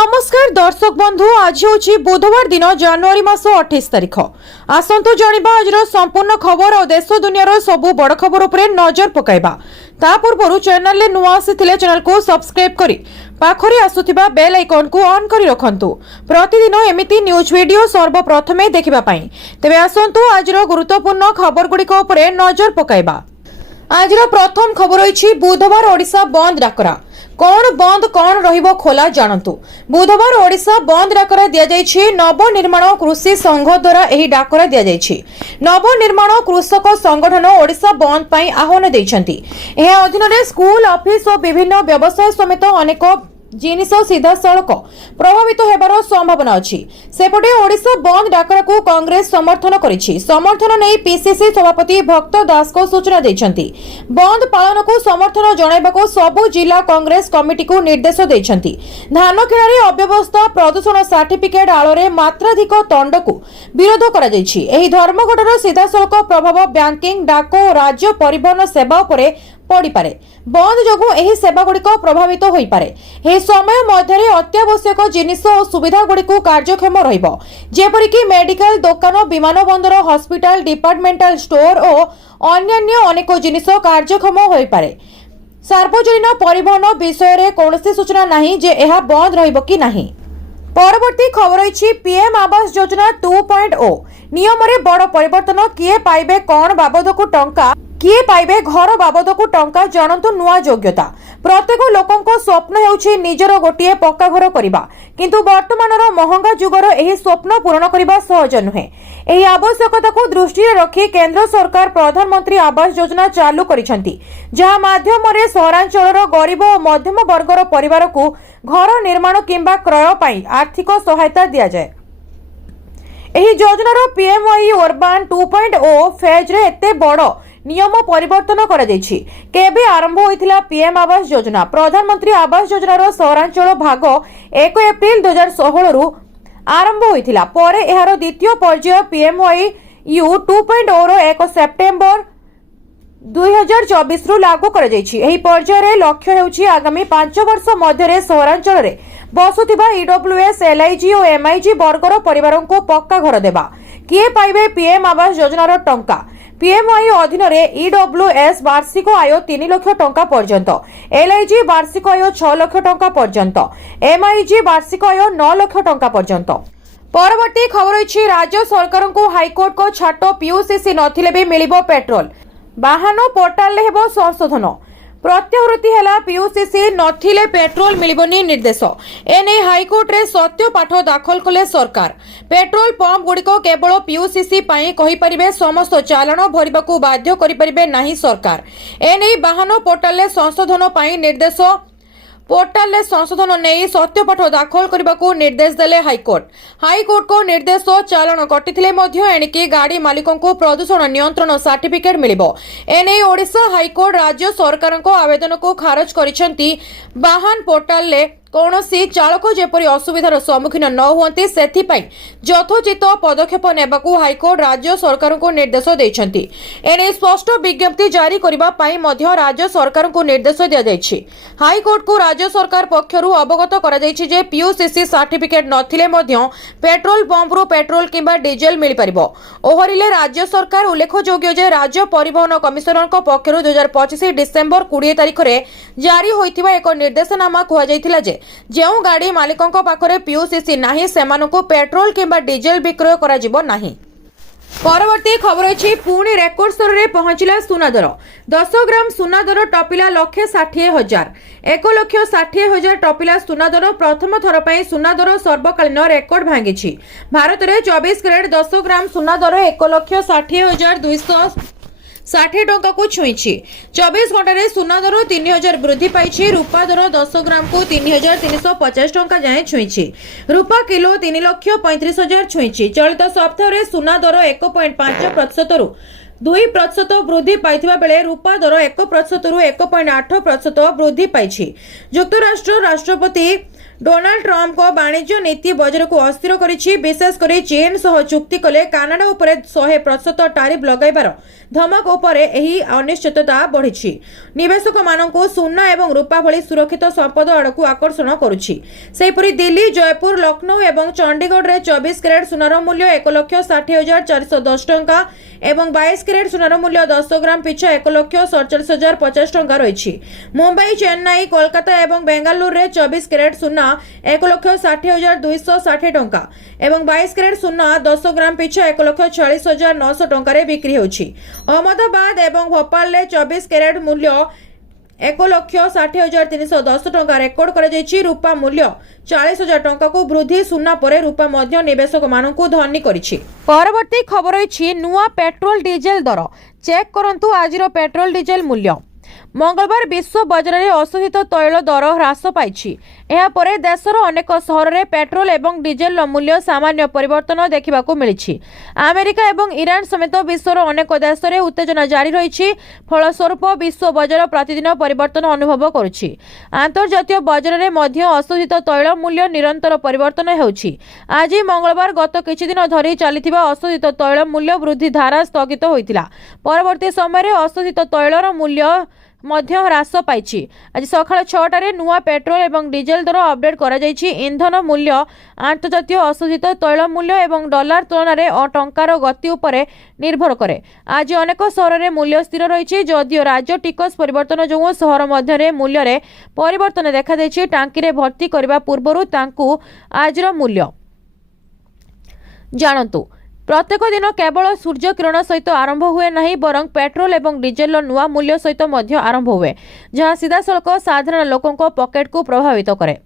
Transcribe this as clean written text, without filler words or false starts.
नमस्कार दर्शक बंधु, आज हूँ बुधवार दिन जनवरी मास 28 तारिख। आसतु जानिबा आज संपूर्ण खबर और देश दुनिया सबु बड़ खबर उपरे नजर पकाइबा। ता पूर्व चैनल ले नुआ आसीथिले चैनल को सब्सक्राइब करी पाखरे आसुथिबा बेल आइकन को ऑन करी रखंतु प्रतिदिन एमिति न्यूज वीडियो सर्वप्रथमे देखिबा पई। तेबे आसंतु आज गुरुत्वपूर्ण खबर गुड़िक उपरे नजर पकाइबा। आज प्रथम खबर होइछि बुधवार ओडिशा बंद डाकरा। कौन बंद कौन रहिबो खोला जानतु। बुधवार ओडिशा बंद डाकरा दिया जाइछि। नवनिर्माण कृषि संघ द्वारा एही डाकरा दिया जाइछि। नवनिर्माण कृषक संगठन ओडिशा बंद पई आह्वान दैछंती। एहा अधीन रे स्कूल ऑफिस और विभिन्न व्यवसाय समेत अनेक जिनिस सीधा सड़क प्रभावित होबार संभावना अछि। सेपटे ओडिशा बंद डाकरा को कांग्रेस समर्थन करिछि। समर्थन नै पीसीसी सभापति भक्त दास को सूचना दैछंती। बंद पालन को समर्थन जणाइबाको सबु जिला कांग्रेस कमिटी को निर्देश दैछंती। धान किणारे अव्यवस्था प्रदूषण सर्टिफिकेट आलोरे मात्राधिक दंड को विरोध करा जाइछि। एही धर्मघटर सीधा सड़क प्रभाव बैंकिंग डाक और राज्य परिवहन सेवा उपरे पड़ी पारे। बंद जोगु एही सेवा गुड़िक प्रभावित होई पारे। हे समय मध्यरे अत्यावश्यक जिनिस और सुविधा गुड़िक कार्यक्षम रहिबो, जेपरिक मेडिकल दुकान, विमान बंदर, हॉस्पिटल, डिपार्टमेंटल स्टोर और अन्य अनेक जिनिस कार्यक्षम होई पारे। सार्वजनिक परिवहन विषय रे कोनोसी सूचना नाही जे एहा बंद रहिबो कि नाही। परवर्ती खबर होइछि पीएम आवास योजना 2.0 नियम रे बड़ परिवर्तन। किए पाइबे कोन बाबदकु टंका, किए पाइबे घर बाबदकु टंका, जानतु नुआ योग्यता। प्रत्येक लोकंको स्वप्न हेउछि निजर गोटिए पक्का घर करिबा, किंतु वर्तमानर महंगा जुगर एही स्वप्न पूर्ण करिबा सहज नुहे। एही आवश्यकता को दृष्टि रे रखी केंद्र सरकार प्रधानमंत्री आवास योजना चालू करिसंती, जहा माध्यम रे सहरांचलर गरीब और मध्यम वर्गर परिवार को घर निर्माण किंबा क्रय पई आर्थिक सहायता दिया जाय। एही योजनार पीएमवाई अर्बान 2.0 फेज रे एते बड़ नियम परिवर्तन करा जायछि। केबे आरंभ होइथिला पीएम आवास योजना। प्रधानमंत्री आवास योजनार सहरांचल भाग 1 एप्रिल 2016 रु आरंभ होइथिला। परे एहार द्वितीय पर्याय पीएमवाई 2.0 रो 1 सेप्टेम्बर 2024 रु लागू करा जायछि। एही पर्याय रे लक्ष्य हेउछि आगामी 5 वर्ष मध्यरे सहरांचल रे बसुथिबा ईडब्ल्यूएस, एलआईजी और एमआईजी वर्गर परिवारों को पक्का घर देबा। किए पाइबे पीएम आवास योजनार टंका। पीएमआई अधीन रे ईडब्ल्यूएस वार्षिक आय 3 लाख टंका पर्यंत, एलआईजी वार्षिक आय 6 लाख टंका पर्यंत, एमआईजी वार्षिक आय 9 लाख टंका पर्यंत। परवर्ती खबर होइछि राज्य सरकार को हाईकोर्ट को छाट। पीयूसीसी नथिले भी मिलिबो पेट्रोल। वाहन पोर्टाल ले हेबो संशोधन। प्रत्यावृत्ति हेला पीयूसीसी नथिले पेट्रोल मिलिबनी निर्देश। एने हाईकोर्ट रे सत्य पाठ दाखल कले सरकार। पेट्रोल पंप गुड़िक केवल पीयूसीसी पई कहि परिबे, समस्त चालाण भरिबाकू बाध्य करि परिबे नाही सरकार। एने वाहन पोर्टाल ले संशोधन पई निर्देश। पोर्टाल ले संशोधन नहीं सत्यपाठ दाखल करने को निर्देश देले हाईकोर्ट। हाईकोर्ट को निर्देश चालाण कटिथिले मध्य एणिकी गाड़ी मालिकों को प्रदूषण नियंत्रण सर्टिफिकेट मिलिबो। एने ओडिशा हाईकोर्ट राज्य सरकार को आवेदन को खारज करिसेंती। वाहन पोर्टाल ले कौनसी चालक जेपरी असुविधार सम्मुखीन न हुअंती सेथिपाई यथोचित पदक्षेप नेबाकू हाईकोर्ट राज्य सरकार को निर्देश दैछंती। एने स्पष्ट विज्ञप्ति जारी करिबा पई मध्य राज्य सरकार को निर्देश दिया जायछि। हाईकोर्ट को राज्य सरकार पक्षरु अवगत करा जायछि जे पीयूसीसी सर्टिफिकेट नथिले मध्य पेट्रोल पंप रु पेट्रोल किंबा डीजेल मिलि परिबो। ओहरिले राज्य सरकार उल्लेखयोग्य जे राज्य परिवहन कमिशनर पक्षरु 2025 डिसेम्बर 20 तारिख रे जारी होइथिबा एक निर्देशनामा कुहा जायथिला जे जेउ गाड़ी मालिकों पाखरे पीयूसीसी नाही सेमानकु पेट्रोल किंबा डीजेल विक्रय करा जिवो नाही। परवर्ती खबर अछि पुणी रेकर्ड स्तर रे पहुंचिला सुना दर। 10 ग्राम सुना दर टपिला 1,60,000। 1,60,000 टपिला सुना दर। प्रथम थर पई सुना दर सर्वकालीन रेकर्ड भांगिछि। भारत रे 24 कैरेट 10 ग्राम सुना दर 1,60,260 टंका को छुईछि। 24 घंटा रे सुना दर 3000 वृद्धि पाइछि। रूपा दर 10 ग्राम को 3350 टंका जाए छुईछि। रूपा किलो 3,35,000 छुईछि। चलित सप्ताह रे सुना दर 1.5% रु 2% वृद्धि पाइथिबा बेले रूपा दर 1% रु 1.8% वृद्धि पाइछि। युक्तराष्ट्र राष्ट्रपति डोनाल्ड ट्रम्प को वाणिज्य नीति बजार को अस्थिर करिछि। विशेषकर चीन सह चुक्ति कले कानाडा उपरे 100% टारिफ लगाइबार धमक उपरे एही अनिश्चितता बढ़िछि। निवेशक मानकु सोना एवं रूपा भली सुरक्षित संपद आड़कू आकर्षण करुछि। सेहिपरि दिल्ली, जयपुर, लखनऊ एवं चंडीगढ़ रे 24 कैरेट सोनार मूल्य 1,60,410 टंका एवं 22 कैरेट सोनार मूल्य 10 ग्राम पिछा 1,47,050 टंका रही। मुंबई, चेन्नई, कोलकाता एवं बेंगालुरु रे 24 कैरेट सोना 1,60,260 टंका एवं 22 कैरेट सोना 10 ग्राम पिछा 1,40,900 टंका रे बिक्री होछि। अहमदाबाद एवं भोपाल रे 24 कैरेट मूल्य 1,60,310 टंका रेकर्ड करा जायछि। रूपा मूल्य 40,000 टंका को वृद्धि सुना परे रूपा मध्य निवेशक मानकु धनी करिछि। परवर्ती खबर अछि नुआ पेट्रोल डीजेल दर। चेक करंतु आजिरो पेट्रोल डीजेल मूल्य। मंगलवार विश्व बजार में अशोधित तैल दर ह्रास पाई। यापर देशर अनेक सहर में पेट्रोल एवं डीजेल मूल्य सामान्य परिवर्तन देखा मिली। अमेरिका एवं ईरान समेत विश्वर अनेक देश में उत्तेजना जारी रही। फलस्वरूप विश्व बजार प्रतिदिन परिवर्तन अनुभव करुछि। आंतर्जातीय बजार में मध्य अशोधित तैल मूल्य निरंतर परिवर्तन होउछि। आज मंगलवार गत किछि दिन धरी चलिथिबा अशोधित तैल मूल्य वृद्धि धारा स्थगित होइतिला। परवर्ती समय अशोधित तैलर मूल्य मध्य ह्रास पाई। आज सकाळ 6टारे नुआ पेट्रोल एवं डीजेल दर अपडेट करा जायछि। ईंधन मूल्य, आंतर्जातीय अशोधित तैल मूल्य एवं डॉलर तुलन में टंकार गति उपरे निर्भर करे। आज अनेक सहर में मूल्य स्थिर रही। जदियो राज्य टिकस परिवर्तन जो सहर मध्य मूल्य रे परिवर्तन देखा देछि। टांकी रे भर्ती करबा पूर्वरु तांकु आजर मूल्य जानतु। प्रत्येक दिन केवल सूर्य किरण सहित आरंभ हुए नहीं, बरं पेट्रोल एवं डीजेल नुआ मूल्य सहित आरंभ हुए, जहां सीधासलख साधारण लोकों पॉकेट को प्रभावित करे।